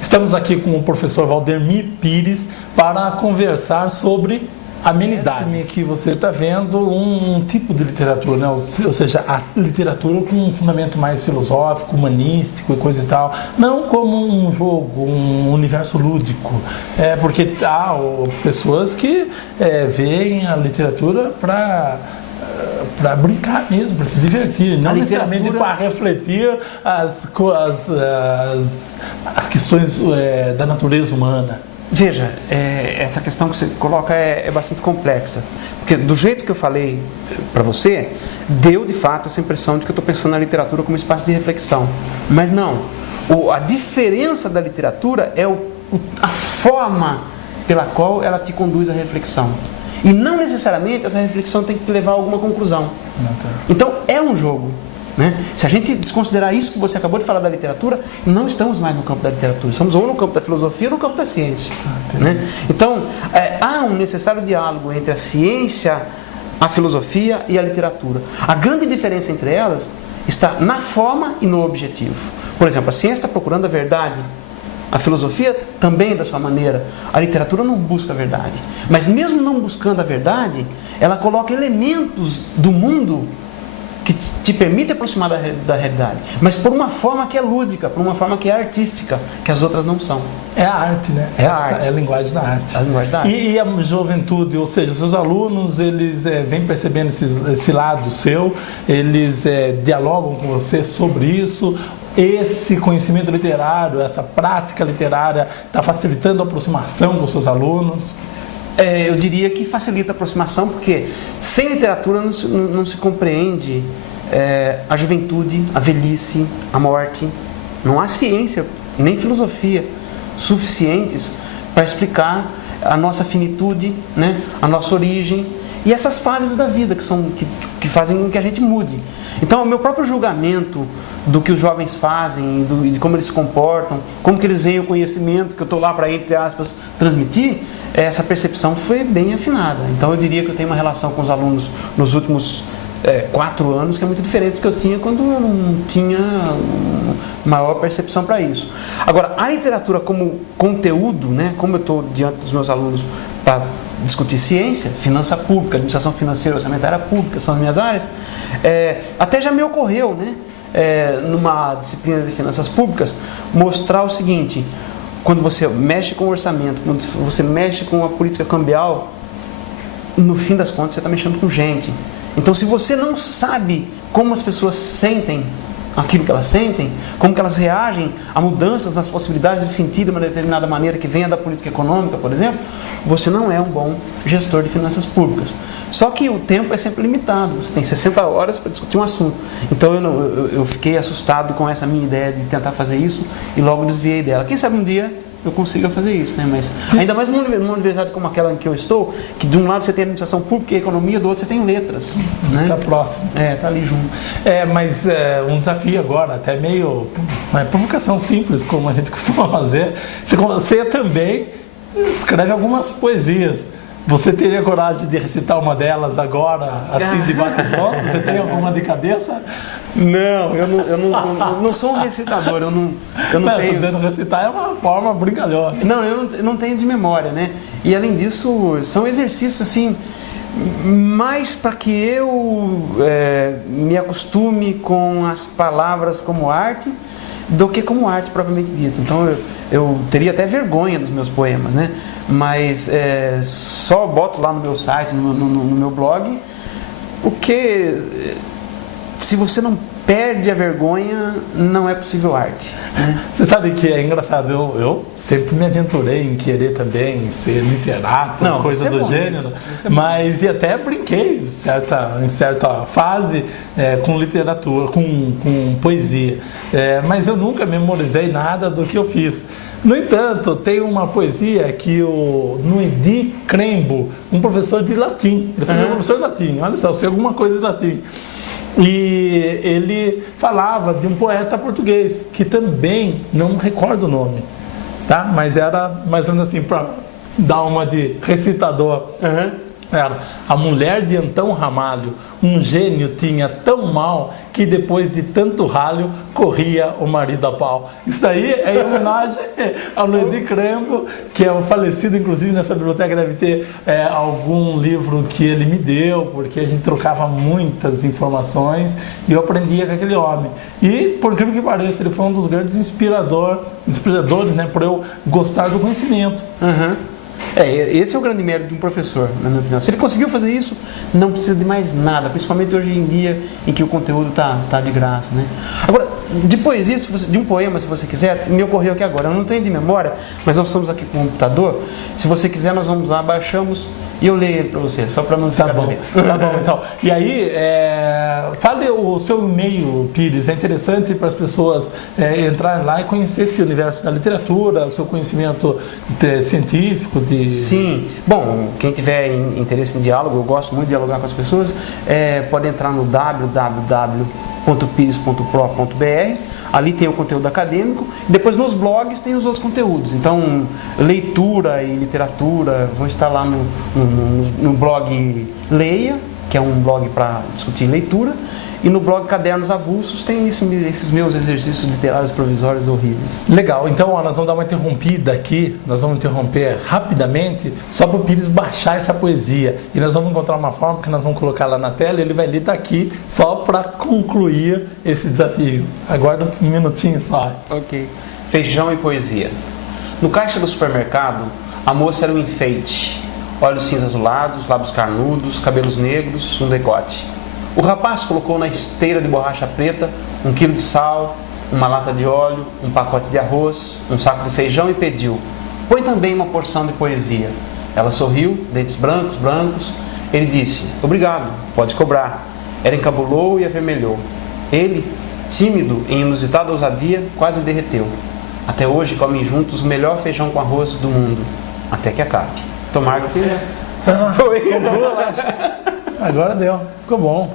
Estamos aqui com o professor Valdemir Pires para conversar sobre amenidades. Que você está vendo um tipo de literatura, né? Ou seja, a literatura com um fundamento mais filosófico, humanístico e coisa e tal, não como um jogo, um universo lúdico, porque há pessoas que veem a literatura para brincar mesmo, para se divertir, não necessariamente para refletir as questões da natureza humana. Veja, essa questão que você coloca é bastante complexa, porque do jeito que eu falei para você, deu de fato essa impressão de que eu estou pensando na literatura como espaço de reflexão, mas não. A diferença da literatura é a forma pela qual ela te conduz à reflexão. E não necessariamente essa reflexão tem que te levar a alguma conclusão. Então é um jogo, né? Se a gente desconsiderar isso que você acabou de falar da literatura, não estamos mais no campo da literatura, estamos ou no campo da filosofia ou no campo da ciência, né? Então há um necessário diálogo entre a ciência, a filosofia e a literatura. A grande diferença entre elas está na forma e no objetivo. Por exemplo, a ciência está procurando a verdade, a filosofia também da sua maneira, a literatura não busca a verdade, mas mesmo não buscando a verdade, ela coloca elementos do mundo que te permite aproximar da realidade, mas por uma forma que é lúdica, por uma forma que é artística, que as outras não são. É a arte, né? É a arte. É a linguagem da arte. A linguagem da arte. E a juventude, ou seja, seus alunos, eles vêm percebendo esse lado seu, eles dialogam com você sobre isso. Esse conhecimento literário, essa prática literária está facilitando a aproximação com seus alunos? Eu diria que facilita a aproximação, porque sem literatura não se compreende a juventude, a velhice, a morte. Não há ciência, nem filosofia suficientes para explicar a nossa finitude, né? A nossa origem e essas fases da vida que fazem com que a gente mude. Então, o meu próprio julgamento do que os jovens fazem, de como eles se comportam, como que eles veem o conhecimento que eu estou lá para, entre aspas, transmitir, essa percepção foi bem afinada. Então, eu diria que eu tenho uma relação com os alunos nos últimos 4 anos que é muito diferente do que eu tinha quando eu não tinha maior percepção para isso. Agora, a literatura como conteúdo, né, como eu estou diante dos meus alunos para discutir ciência, finança pública, administração financeira, orçamentária pública, são as minhas áreas, até já me ocorreu, né, numa disciplina de finanças públicas, mostrar o seguinte: quando você mexe com o orçamento, quando você mexe com a política cambial, no fim das contas você está mexendo com gente. Então, se você não sabe como as pessoas sentem aquilo que elas sentem, como que elas reagem a mudanças nas possibilidades de sentir de uma determinada maneira que venha da política econômica, por exemplo, você não é um bom gestor de finanças públicas. Só que o tempo é sempre limitado, você tem 60 horas para discutir um assunto. Então eu fiquei assustado com essa minha ideia de tentar fazer isso e logo desviei dela. Quem sabe um dia eu consiga fazer isso, né? Mas ainda mais numa universidade como aquela em que eu estou, que de um lado você tem administração pública e economia, do outro você tem letras, né? Está próximo. Está ali junto. Mas um desafio agora, até meio provocação simples, como a gente costuma fazer. Você também escreve algumas poesias. Você teria coragem de recitar uma delas agora, assim, de bate-pronto? Você tem alguma de cabeça? Não, eu não sou um recitador, eu não tenho... Dizendo recitar é uma forma brincalhona. Não, eu não tenho de memória, né? E além disso, são exercícios, assim, mais para que eu me acostume com as palavras como arte, do que como arte propriamente dita. Então eu teria até vergonha dos meus poemas, né? Mas só boto lá no meu site, no meu blog, porque se você não perde a vergonha, não é possível arte, né? Você sabe que é engraçado, eu sempre me aventurei em querer também ser literato, coisa do gênero, mas e até brinquei em certa fase com literatura, com poesia, mas eu nunca memorizei nada do que eu fiz. No entanto, tem uma poesia que o Noedi Crembo, um professor de latim, ele foi meu professor de latim, olha só, eu sei alguma coisa de latim. E ele falava de um poeta português, que também não recordo o nome, tá? Mas era mais ou menos assim, para dar uma de recitador. Era a mulher de Antão Ramalho, um gênio tinha tão mal que depois de tanto ralho corria o marido a pau. Isso daí é em homenagem ao Noedi Krembo, que é o falecido, inclusive nessa biblioteca deve ter algum livro que ele me deu, porque a gente trocava muitas informações e eu aprendia com aquele homem. E, por incrível que pareça, ele foi um dos grandes inspiradores, né, por eu gostar do conhecimento. Esse é o grande mérito de um professor, na minha opinião. Se ele conseguiu fazer isso, não precisa de mais nada, principalmente hoje em dia em que o conteúdo tá de graça, né? Agora, de poesia, de um poema, se você quiser, me ocorreu aqui agora, eu não tenho de memória, mas nós estamos aqui com o computador, se você quiser nós vamos lá, baixamos e eu leio ele para você, só para não ficar devendo. Tá bom, então. E aí, fale o seu e-mail, Pires, é interessante para as pessoas entrarem lá e conhecer esse universo da literatura, o seu conhecimento científico. Sim. Bom, quem tiver interesse em diálogo, eu gosto muito de dialogar com as pessoas, pode entrar no www.pires.pro.br. Ali tem o conteúdo acadêmico, e depois nos blogs tem os outros conteúdos. Então, leitura e literatura vão estar lá no blog Leia, que é um blog para discutir leitura, e no blog Cadernos Avulsos tem esses meus exercícios literários provisórios horríveis. Legal, então nós vamos dar uma interrompida aqui, nós vamos interromper rapidamente, só para o Pires baixar essa poesia. E nós vamos encontrar uma forma que nós vamos colocar lá na tela e ele vai ler daqui, só para concluir esse desafio. Aguarda um minutinho só. Ok. Feijão e poesia. No caixa do supermercado, a moça era um enfeite. Olhos cinza azulados, lábios carnudos, cabelos negros, um decote. O rapaz colocou na esteira de borracha preta 1 quilo de sal, uma lata de óleo, um pacote de arroz, um saco de feijão e pediu: põe também uma porção de poesia. Ela sorriu, dentes brancos. Ele disse: obrigado, pode cobrar. Ela encabulou e avermelhou. Ele, tímido em inusitada ousadia, quase derreteu. Até hoje comem juntos o melhor feijão com arroz do mundo, até que acabe. Tomara que... Foi. Agora deu, ficou bom.